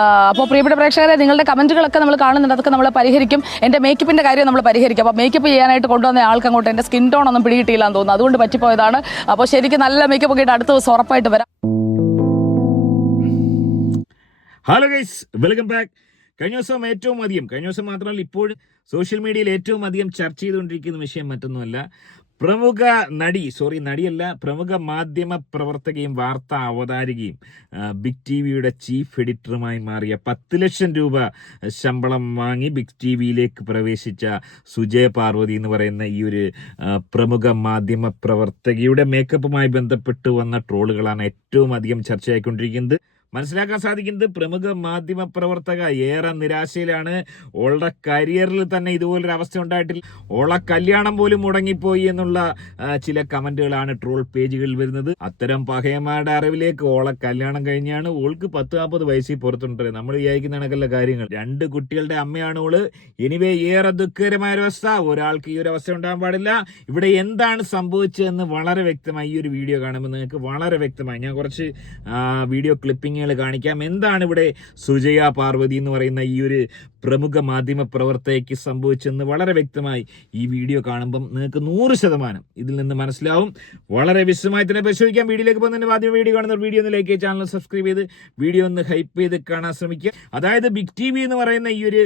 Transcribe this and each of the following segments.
അപ്പോൾ പ്രിയപ്പെട്ട പ്രേക്ഷകരെ, നിങ്ങളുടെ കമന്റുകളൊക്കെ നമ്മൾ കാണുന്നുണ്ട്, അതൊക്കെ നമ്മൾ പരിഹരിക്കും. എൻ്റെ മേക്കപ്പിന്റെ കാര്യം നമ്മൾ പരിഹരിക്കും. അപ്പോൾ മേക്കപ്പ് ചെയ്യാനായിട്ട് കൊണ്ടുവന്ന ആൾക്ക് അങ്ങോട്ട് എൻ്റെ സ്കിൻ ടോൺ ഒന്നും പിടികിട്ടിയില്ല എന്ന് തോന്നുന്നു, അതുകൊണ്ട് പറ്റിപ്പോയതാണ്. അപ്പോൾ ശരിക്കും നല്ല മേക്കപ്പ് ഒക്കെ ഇട്ട് അടുത്ത ദിവസം ഉറപ്പായിട്ട് വരാം. Hello guys, welcome back. കഴിഞ്ഞ ദിവസം മാത്രമല്ല ഇപ്പോഴും സോഷ്യൽ മീഡിയയിൽ ഏറ്റവും അധികം ചർച്ച ചെയ്തുകൊണ്ടിരിക്കുന്ന വിഷയം മറ്റൊന്നുമല്ല, പ്രമുഖ മാധ്യമ പ്രവർത്തകയും വാർത്താ അവതാരികയും ബിഗ് ടി വിയുടെ ചീഫ് എഡിറ്ററുമായി മാറിയ 10 ലക്ഷം രൂപ ശമ്പളം വാങ്ങി ബിഗ് ടി വിയിലേക്ക് പ്രവേശിച്ച സുജയ പാർവതി എന്ന് പറയുന്ന ഈ ഒരു പ്രമുഖ മാധ്യമ പ്രവർത്തകയുടെ മേക്കപ്പുമായി ബന്ധപ്പെട്ട് വന്ന ട്രോളുകളാണ് ഏറ്റവും അധികം ചർച്ചയായിക്കൊണ്ടിരിക്കുന്നത്. മനസ്സിലാക്കാൻ സാധിക്കുന്നത്, പ്രമുഖ മാധ്യമ പ്രവർത്തക ഏറെ നിരാശയിലാണ്. ഓളുടെ കരിയറിൽ തന്നെ ഇതുപോലൊരു അവസ്ഥ ഉണ്ടായിട്ടില്ല. ഓളെ കല്യാണം പോലും മുടങ്ങിപ്പോയി എന്നുള്ള ചില കമന്റുകളാണ് ട്രോൾ പേജുകളിൽ വരുന്നത്. അത്തരം പഹയന്മാരുടെ അറിവിലേക്ക് ഓളെ കല്യാണം കഴിഞ്ഞാണ്. ഓൾക്ക് 10-40 വയസ്സിൽ പുറത്തുണ്ട്. നമ്മൾ വിചാരിക്കുന്ന കണക്കുള്ള കാര്യങ്ങൾ. 2 കുട്ടികളുടെ അമ്മയാണ് ഓള്. എനിവേ, ഏറെ ദുഃഖകരമായ ഒരു അവസ്ഥ. ഒരാൾക്ക് ഈ ഒരു അവസ്ഥ ഉണ്ടാകാൻ പാടില്ല. ഇവിടെ എന്താണ് സംഭവിച്ചതെന്ന് വളരെ വ്യക്തമായി ഈ ഒരു വീഡിയോ കാണുമ്പോൾ നിങ്ങൾക്ക് വളരെ വ്യക്തമായി ഞാൻ കുറച്ച് വീഡിയോ ക്ലിപ്പിംഗ് കാണിക്കാം. എന്താണ് ഇവിടെ സുജയ പാർവതി എന്ന് പറയുന്ന ഈ ഒരു പ്രമുഖ മാധ്യമ പ്രവർത്തകയ്ക്ക് സംഭവിച്ചെന്ന് വളരെ വ്യക്തമായി ഈ വീഡിയോ കാണുമ്പം നിങ്ങൾക്ക് 100% ഇതിൽ നിന്ന് മനസ്സിലാവും. വളരെ വിശദമായി തന്നെ പരിശോധിക്കാം. വീഡിയോയിലേക്ക് പോകുന്നതിന് ആദ്യം വീഡിയോ കാണുന്ന വീഡിയോ ഒന്ന് ലൈക്ക് ചെയ്ത് ചാനൽ സബ്സ്ക്രൈബ് ചെയ്ത് വീഡിയോ ഒന്ന് ഹൈപ്പ് ചെയ്ത് കാണാൻ ശ്രമിക്കുക. അതായത് ബിഗ് ടി വി എന്ന് പറയുന്ന ഈ ഒരു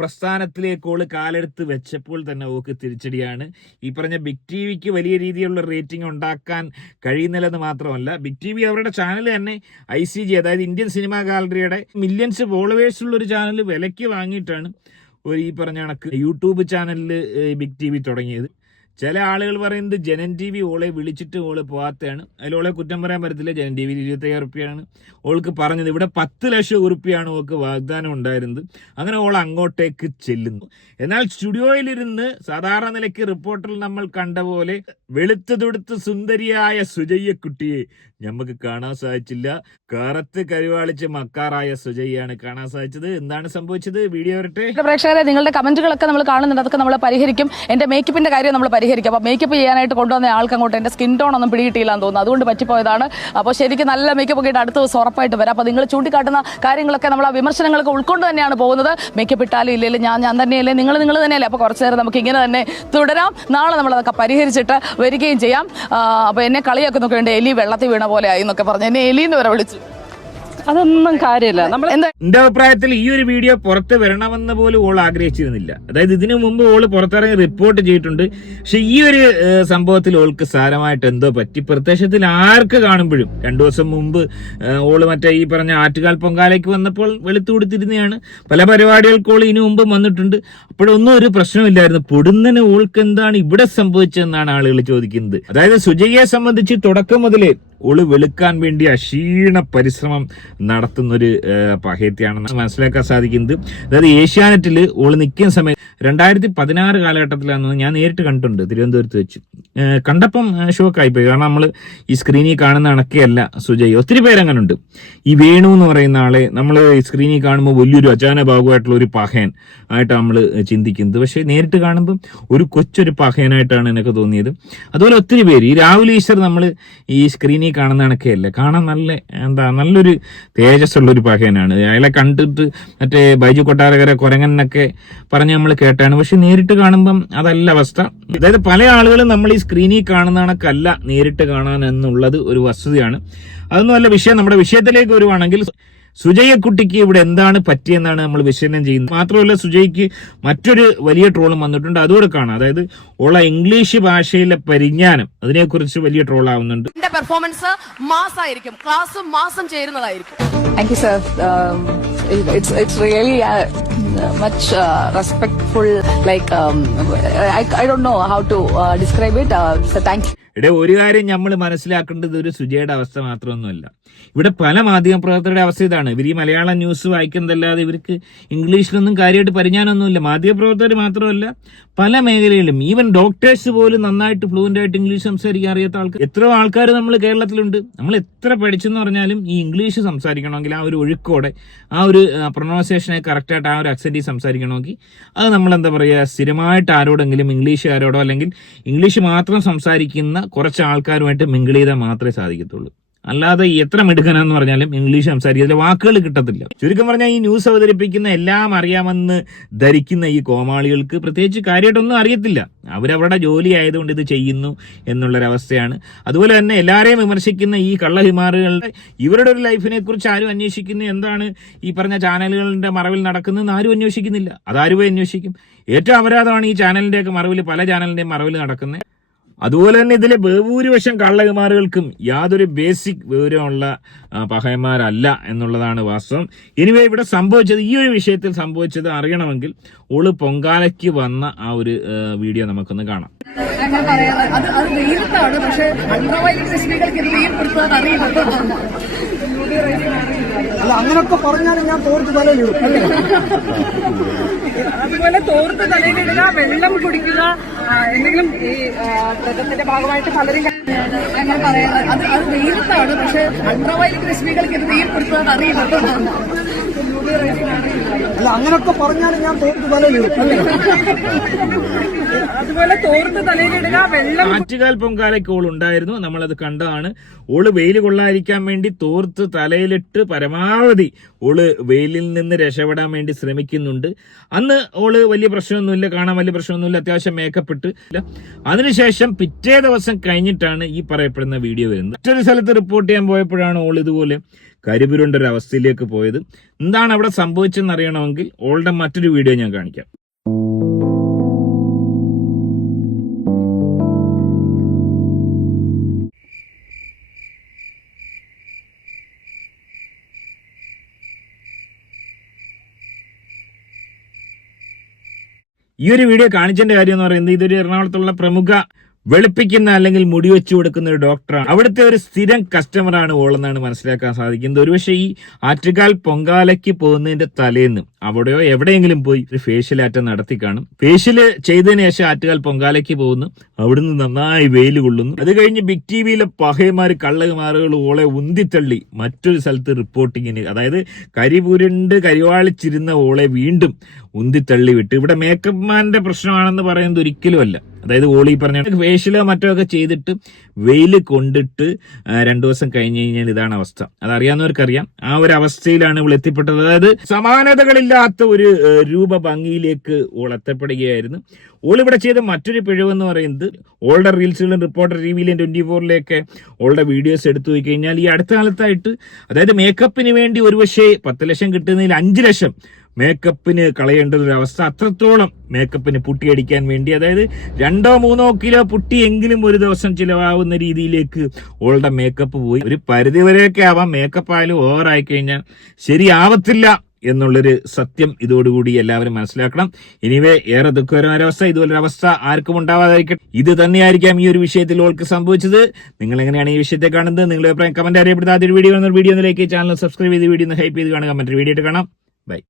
പ്രസ്ഥാനത്തിലേക്ക് ഓള് കാലെടുത്ത് വെച്ചപ്പോൾ തന്നെ ഓക്ക് തിരിച്ചടിയാണ്. ഈ പറഞ്ഞ ബിഗ് ടി വിക്ക് വലിയ രീതിയിലുള്ള റേറ്റിംഗ് ഉണ്ടാക്കാൻ കഴിയുന്നില്ലെന്ന് മാത്രമല്ല, ബിഗ് ടി വി അവരുടെ ചാനൽ തന്നെ ICG, അതായത് ഇന്ത്യൻ സിനിമാ ഗാലറിയുടെ മില്യൺസ് ഫോളോവേഴ്സ് ഉള്ള ഒരു ചാനൽ വിലയ്ക്ക് വാങ്ങിയിട്ടാണ് ഈ പറഞ്ഞ കണക്ക് യൂട്യൂബ് ചാനലിൽ ബിഗ് ടി വി തുടങ്ങിയത്. ചില ആളുകൾ പറയുന്നത് ജനൻ ടി വി ഓളെ വിളിച്ചിട്ട് ഓള് പോകാത്തതാണ്. അതിൽ ഓളെ കുറ്റം പറയാൻ പറ്റത്തില്ല. ജനൻ ടി വിയിൽ 25,000 റുപ്യാണ് ഓൾക്ക് പറഞ്ഞത്. ഇവിടെ 10 ലക്ഷം റുപ്യാണ് ഓൾക്ക് വാഗ്ദാനം ഉണ്ടായിരുന്നത്. അങ്ങനെ ഓൾ അങ്ങോട്ടേക്ക് ചെല്ലുന്നു. എന്നാൽ സ്റ്റുഡിയോയിലിരുന്ന് സാധാരണ നിലയ്ക്ക് റിപ്പോർട്ടറിൽ നമ്മൾ കണ്ട പോലെ വെളുത്തു തുടുത്ത് സുന്ദരിയായ സുജയ്യ കുട്ടിയെ നമുക്ക് കാണാൻ സാധിച്ചില്ല. കറുത്ത് കരുവാളിച്ച് മക്കാറായ സുജയ്യാണ് കാണാൻ സാധിച്ചത്. എന്താണ് സംഭവിച്ചത്? വീഡിയോ വരട്ടെ. പ്രേക്ഷകരെ, നിങ്ങളുടെ കമന്റുകളൊക്കെ നമ്മൾ കാണുന്നുണ്ട്, അതൊക്കെ നമ്മൾ പരിഹരിക്കും. എൻ്റെ മേക്കപ്പിന്റെ കാര്യം നമ്മൾ പരിഹരിക്കും. അപ്പോൾ മേക്കപ്പ് ചെയ്യാനായിട്ട് കൊണ്ടുവന്ന ആൾക്ക് അങ്ങോട്ട് എൻ്റെ സ്കിൻ ടോൺ ഒന്നും പിടികിട്ടിയില്ല എന്ന് തോന്നുന്നു, അതുകൊണ്ട് പറ്റിപ്പോയതാണ്. അപ്പോൾ ശരിക്കും നല്ല മേക്കപ്പ് ഒക്കെ ഇട്ട് അടുത്ത ദിവസം ഉറപ്പായിട്ട് വരാം. അപ്പോൾ നിങ്ങൾ ചൂണ്ടിക്കാട്ടുന്ന കാര്യങ്ങളൊക്കെ നമ്മൾ ആ വിമർശനങ്ങളൊക്കെ ഉൾക്കൊണ്ട് തന്നെയാണ് പോകുന്നത്. മേക്കപ്പ് ഇട്ടാലും ഇല്ലെങ്കിലും ഞാൻ തന്നെയല്ലേ, നിങ്ങൾ തന്നെയല്ലേ. അപ്പോൾ കുറച്ച് നേരം നമുക്ക് ഇങ്ങനെ തന്നെ തുടരാം. നാളെ നമ്മളതൊക്കെ പരിഹരിച്ചിട്ട് വരികയും ചെയ്യാം. അപ്പോൾ എന്നെ കളിയൊക്കെ നോക്കിയിട്ട് എലി വെള്ളത്തിൽ വീണ പോലെ ആയി എന്നൊക്കെ പറഞ്ഞ് എന്നെ എലിന്ന് വരെ വിളിച്ചു. അതൊന്നും കാര്യമില്ല. നമ്മൾ എന്റെ അഭിപ്രായത്തിൽ ഈ ഒരു വീഡിയോ പുറത്ത് വരണമെന്ന് പോലും ഓൾ ആഗ്രഹിച്ചിരുന്നില്ല. അതായത് ഇതിനു മുമ്പ് ഓള് പുറത്തിറങ്ങി റിപ്പോർട്ട് ചെയ്തിട്ടുണ്ട്. പക്ഷെ ഈ ഒരു സംഭവത്തിൽ ഓൾക്ക് സാരമായിട്ട് എന്തോ പറ്റി. പ്രത്യക്ഷത്തിൽ ആർക്ക് കാണുമ്പോഴും 2 ദിവസം മുമ്പ് ഓള് മറ്റേ ഈ പറഞ്ഞ ആറ്റുകാൽ പൊങ്കാലയ്ക്ക് വന്നപ്പോൾ വെളുത്തു കൊടുത്തിരുന്നതാണ്. പല പരിപാടികൾക്ക് ഓൾ ഇതിനു മുമ്പ് വന്നിട്ടുണ്ട്. അപ്പോഴൊന്നും ഒരു പ്രശ്നമില്ലായിരുന്നു. പൊടുന്നതിന് ഓൾക്ക് എന്താണ് ഇവിടെ സംഭവിച്ചതെന്നാണ് ആളുകൾ ചോദിക്കുന്നത്. അതായത് സുജയെ സംബന്ധിച്ച് തുടക്കം മുതലേ ഓള് വെളുക്കാൻ വേണ്ടി അക്ഷീണ പരിശ്രമം നടത്തുന്നൊരു പഹയത്തിയാണെന്ന് മനസ്സിലാക്കാൻ സാധിക്കുന്നത്. അതായത് ഏഷ്യാനെറ്റിൽ ഓള് നിൽക്കുന്ന സമയത്ത് 2016 കാലഘട്ടത്തിലാണെന്ന് ഞാൻ നേരിട്ട് കണ്ടിട്ടുണ്ട്, തിരുവനന്തപുരത്ത് വെച്ച്. കണ്ടപ്പം ഷോക്കായിപ്പോയി. കാരണം നമ്മൾ ഈ സ്ക്രീനിൽ കാണുന്ന കണക്കെയല്ല സുജയ്. ഒത്തിരി പേരങ്ങനെ ഉണ്ട്. ഈ വേണു എന്ന് പറയുന്ന ആളെ നമ്മൾ സ്ക്രീനിൽ കാണുമ്പോൾ വലിയൊരു അചാനഭാഗമായിട്ടുള്ള ഒരു പഹയൻ ആയിട്ടാണ് നമ്മൾ ചിന്തിക്കുന്നത്. പക്ഷെ നേരിട്ട് കാണുമ്പം ഒരു കൊച്ചൊരു പഹയനായിട്ടാണ് എനിക്ക് തോന്നിയത്. അതുപോലെ ഒത്തിരി പേര്, ഈ രാഹുൽ ഈശ്വർ നമ്മൾ ഈ സ്ക്രീനിൽ കാണുന്ന കണക്കെയല്ല, കാണാൻ നല്ലൊരു തേജസ്സുള്ളൊരു പഹയനാണ്. അയാളെ കണ്ടിട്ട് മറ്റേ ബൈജു കൊട്ടാരകര കൊരങ്ങനൊക്കെ പറഞ്ഞ് നമ്മൾ കേട്ടാണ്. പക്ഷെ നേരിട്ട് കാണുമ്പം അതല്ല അവസ്ഥ. അതായത് പല ആളുകളും നമ്മൾ ഈ സ്ക്രീനിൽ കാണുന്ന കണക്കല്ല നേരിട്ട് കാണാൻ എന്നുള്ളത് ഒരു വസ്തുതയാണ്. അതൊന്നും അല്ല വിഷയം. നമ്മുടെ വിഷയത്തിലേക്ക് വരുവാണെങ്കിൽ, സുജയ്യ കുട്ടിക്ക് ഇവിടെ എന്താണ് പറ്റിയെന്നാണ് നമ്മൾ വിശകലനം ചെയ്യുന്നത്. മാത്രമല്ല, സുജയ്ക്ക് മറ്റൊരു വലിയ ട്രോളും വന്നിട്ടുണ്ട്, അതോടെ കാണാം. അതായത് ഉള്ള ഇംഗ്ലീഷ് ഭാഷയിലെ പരിജ്ഞാനം, അതിനെക്കുറിച്ച് വലിയ ട്രോൾ ആവുന്നുണ്ട്. പെർഫോമൻസ് മാസായിരിക്കും, ക്ലാസ് മാസം ചേരുന്നതായിരിക്കും. Thank you sir. It's really much respectful. Like I don't know how to describe it. So thank you. ഇവിടെ ഒരു കാര്യം നമ്മൾ മനസ്സിലാക്കേണ്ടത്, ഒരു സുജയുടെ അവസ്ഥ മാത്രമൊന്നുമല്ല. ഇവിടെ പല മാധ്യമപ്രവർത്തകരുടെ അവസ്ഥ ഇതാണ്. ഇവർ ഈ മലയാളം ന്യൂസ് വായിക്കുന്നതല്ലാതെ ഇവർക്ക് ഇംഗ്ലീഷിലൊന്നും കാര്യമായിട്ട് പരിജ്ഞാനമൊന്നുമില്ല. മാധ്യമപ്രവർത്തകർ മാത്രമല്ല, പല മേഖലയിലും ഈവൻ ഡോക്ടേഴ്സ് പോലും നന്നായിട്ട് ഫ്ലുവൻ്റ് ആയിട്ട് ഇംഗ്ലീഷ് സംസാരിക്കാൻ അറിയാത്ത എത്രയോ ആൾക്കാർ നമ്മൾ കേരളത്തിലുണ്ട്. നമ്മൾ എത്ര പഠിച്ചെന്ന് പറഞ്ഞാലും ഈ ഇംഗ്ലീഷ് സംസാരിക്കണമെങ്കിൽ ആ ഒരു ഒഴുക്കോടെ, ആ ഒരു പ്രൊനൗൺസിയേഷനെ കറക്റ്റായിട്ട് ആ ഒരു അക്സെൻറ്റിൽ സംസാരിക്കണമെങ്കിൽ അത് നമ്മളെന്താ പറയുക, സ്ഥിരമായിട്ട് ആരോടെങ്കിലും ഇംഗ്ലീഷുകാരോടോ അല്ലെങ്കിൽ ഇംഗ്ലീഷ് മാത്രം സംസാരിക്കുന്ന കുറച്ച് ആൾക്കാരുമായിട്ട് മിങ്കിൾ ചെയ്താൽ മാത്രമേ സാധിക്കത്തുള്ളൂ. അല്ലാതെ എത്ര മിടുക്കനാന്ന് പറഞ്ഞാലും ഇംഗ്ലീഷ് സംസാരിക്കുന്നതിൽ വാക്കുകൾ കിട്ടത്തില്ല. ചുരുക്കം പറഞ്ഞാൽ ഈ ന്യൂസ് അവതരിപ്പിക്കുന്ന എല്ലാം അറിയാമെന്ന് ധരിക്കുന്ന ഈ കോമാളികൾക്ക് പ്രത്യേകിച്ച് കാര്യമായിട്ടൊന്നും അറിയത്തില്ല. അവരവരുടെ ജോലി ആയതുകൊണ്ട് ഇത് ചെയ്യുന്നു എന്നുള്ളൊരവസ്ഥയാണ്. അതുപോലെ തന്നെ എല്ലാവരെയും വിമർശിക്കുന്ന ഈ കള്ളഹിമാറുകളുടെ ഇവരുടെ ഒരു ലൈഫിനെ കുറിച്ച് ആരും അന്വേഷിക്കുന്നു. എന്താണ് ഈ പറഞ്ഞ ചാനലുകളുടെ മറവിൽ നടക്കുന്നതെന്ന് ആരും അന്വേഷിക്കുന്നില്ല. അതാരും പോയി അന്വേഷിക്കും? ഏറ്റവും അപരാധമാണ് ഈ ചാനലിന്റെയൊക്കെ മറവിൽ, പല ചാനലിന്റെയും മറവിൽ നടക്കുന്നത്. അതുപോലെ തന്നെ ഇതിലെ ബഹുഭൂരിപക്ഷം കള്ളകുമാറുകൾക്കും യാതൊരു ബേസിക് വിവരമുള്ള പഹയന്മാരല്ല എന്നുള്ളതാണ് വാസ്തവം. എനിവേ ഇവിടെ സംഭവിച്ചത്, ഈ ഒരു വിഷയത്തിൽ സംഭവിച്ചത് അറിയണമെങ്കിൽ ഓള് പൊങ്കാലയ്ക്ക് വന്ന ആ ഒരു വീഡിയോ നമുക്കൊന്ന് കാണാം. അല്ല, അങ്ങനൊക്കെ പറഞ്ഞാലും ഞാൻ തോർത്ത് തലയിലിടും. അതുപോലെ തോർത്ത് തലയിലിടുക, വെള്ളം കുടിക്കുക, എന്തെങ്കിലും ഈ വ്രതത്തിന്റെ ഭാഗമായിട്ട് പലരും അങ്ങനെ പറയുന്നത് അത് വെയിലത്താണ്. പക്ഷെ അൾട്രാവയലറ്റ് രശ്മികൾക്ക് ഇത് വെയിൽപ്പെടുത്താൻ അറിയില്ല. അല്ല, അങ്ങനൊക്കെ പറഞ്ഞാലും ഞാൻ തോർത്ത് തലയിലിടും. അതുപോലെ തോർത്ത് തലയിലിടുക, വെള്ളം. ആറ്റുകാൽ പൊങ്കാലയ്ക്ക് ഓൾ ഉണ്ടായിരുന്നു, നമ്മളത് കണ്ടതാണ്. ഓള് വെയിൽ കൊള്ളാതിരിക്കാൻ വേണ്ടി തോർത്ത് തലയിലിട്ട് പരമാവധി ഓള് വെയിലിൽ നിന്ന് രക്ഷപ്പെടാൻ വേണ്ടി ശ്രമിക്കുന്നുണ്ട്. അന്ന് ഓള് വലിയ പ്രശ്നമൊന്നുമില്ല, കാണാൻ വലിയ പ്രശ്നമൊന്നുമില്ല, അത്യാവശ്യം മേക്കപ്പ് ഇട്ട്. അതിനുശേഷം പിറ്റേ ദിവസം കഴിഞ്ഞിട്ടാണ് ഈ പറയപ്പെടുന്ന വീഡിയോ വരുന്നത്. മറ്റൊരു സ്ഥലത്ത് റിപ്പോർട്ട് ചെയ്യാൻ പോയപ്പോഴാണ് ഓൾ ഇതുപോലെ കരിപുരുണ്ട ഒരു അവസ്ഥയിലേക്ക് പോയത്. എന്താണ് അവിടെ സംഭവിച്ചെന്ന് അറിയണമെങ്കിൽ ഓളുടെ മറ്റൊരു വീഡിയോ ഞാൻ കാണിക്കാം. ഈ ഒരു വീഡിയോ കാണിച്ചതിന്റെ കാര്യം എന്ന് പറയുന്നത്, ഇതൊരു എറണാകുളത്തുള്ള പ്രമുഖ വെളുപ്പിക്കുന്ന അല്ലെങ്കിൽ മുടി വെച്ചു കൊടുക്കുന്ന ഒരു ഡോക്ടറാണ്. അവിടുത്തെ ഒരു സ്ഥിരം കസ്റ്റമറാണ് ഓളെന്നാണ് മനസ്സിലാക്കാൻ സാധിക്കുന്നത്. ഒരുപക്ഷെ ഈ ആറ്റുകാൽ പൊങ്കാലയ്ക്ക് പോകുന്നതിന്റെ തലേന്ന് അവിടെയോ എവിടെയെങ്കിലും പോയി ഒരു ഫേഷ്യൽ ആറ്റം നടത്തി കാണും. ഫേഷ്യൽ ചെയ്തതിനു ശേഷം ആറ്റുകാൽ പൊങ്കാലയ്ക്ക് പോകുന്നു, അവിടുന്ന് നന്നായി വെയിൽ കൊള്ളുന്നു. അത് കഴിഞ്ഞ് ബിഗ് ടിവിയിലെ പഹയമാര് കള്ളകുമാറുകൾ ഓളെ ഉന്തിത്തള്ളി മറ്റൊരു സ്ഥലത്ത് റിപ്പോർട്ടിങ്ങിന്, അതായത് കരിപുരുണ്ട് കരിവാളിച്ചിരുന്ന ഓളെ വീണ്ടും ഉന്തിത്തള്ളി വിട്ട്. ഇവിടെ മേക്കപ്പ് മാന്റെ പ്രശ്നമാണെന്ന് പറയുന്നത് ഒരിക്കലുമല്ല. അതായത് ഓളി പറഞ്ഞ ഫേഷ്യലോ മറ്റോ ഒക്കെ ചെയ്തിട്ട് വെയിൽ കൊണ്ടിട്ട് 2 ദിവസം കഴിഞ്ഞ് കഴിഞ്ഞാൽ ഇതാണ് അവസ്ഥ. അതറിയാവുന്നവർക്കറിയാം. ആ ഒരു അവസ്ഥയിലാണ് ഇവൾ എത്തിപ്പെട്ടത്. അതായത് സമാനതകളില്ലാത്ത ഒരു രൂപഭംഗിയിലേക്ക് ഓൾ എത്തപ്പെടുകയായിരുന്നു. ഓളിവിടെ ചെയ്ത മറ്റൊരു പിഴവെന്ന് പറയുന്നത്, ഓളുടെ റീൽസുകളും റിപ്പോർട്ടർ ടിവിയിലും 24-ലേക്ക് ഓളുടെ വീഡിയോസ് എടുത്തു പോയി കഴിഞ്ഞാൽ ഈ അടുത്ത കാലത്തായിട്ട്, അതായത് മേക്കപ്പിന് വേണ്ടി ഒരുപക്ഷെ 10 ലക്ഷം കിട്ടുന്നതിൽ 5 ലക്ഷം മേക്കപ്പിന് കളയേണ്ട ഒരു അവസ്ഥ. അത്രത്തോളം മേക്കപ്പിന് പുട്ടിയടിക്കാൻ വേണ്ടി, അതായത് 2-3 കിലോ പുട്ടി എങ്കിലും ഒരു ദിവസം ചിലവാകുന്ന രീതിയിലേക്ക് ഓളുടെ മേക്കപ്പ് പോയി. ഒരു പരിധിവരെയൊക്കെ ആവാം, മേക്കപ്പ് ആയാലും ഓവറായി കഴിഞ്ഞാൽ ശരിയാവത്തില്ല എന്നുള്ളൊരു സത്യം ഇതോടുകൂടി എല്ലാവരും മനസ്സിലാക്കണം. എനിവേ ഏറെ ദുഃഖകരമായ അവസ്ഥ, ഇതുപോലൊരു അവസ്ഥ ആർക്കും ഉണ്ടാവാതിരിക്കട്ടെ. ഇത് തന്നെയായിരിക്കാം ഈ ഒരു വിഷയത്തിൽ ഓൾക്ക് സംഭവിച്ചത്. നിങ്ങൾ എങ്ങനെയാണ് ഈ വിഷയത്തെ കാണുന്നത്? നിങ്ങളുടെ അഭിപ്രായം കമന്റ് അറിയപ്പെടുന്ന ആദ്യ വീഡിയോ ചാനൽ സബ്സ്ക്രൈബ് ചെയ്ത് വീഡിയോ ഹൈപ്പ് ചെയ്ത് കാണുക. മറ്റൊരു വീഡിയോ ആയിട്ട് കാണാം. ബൈ.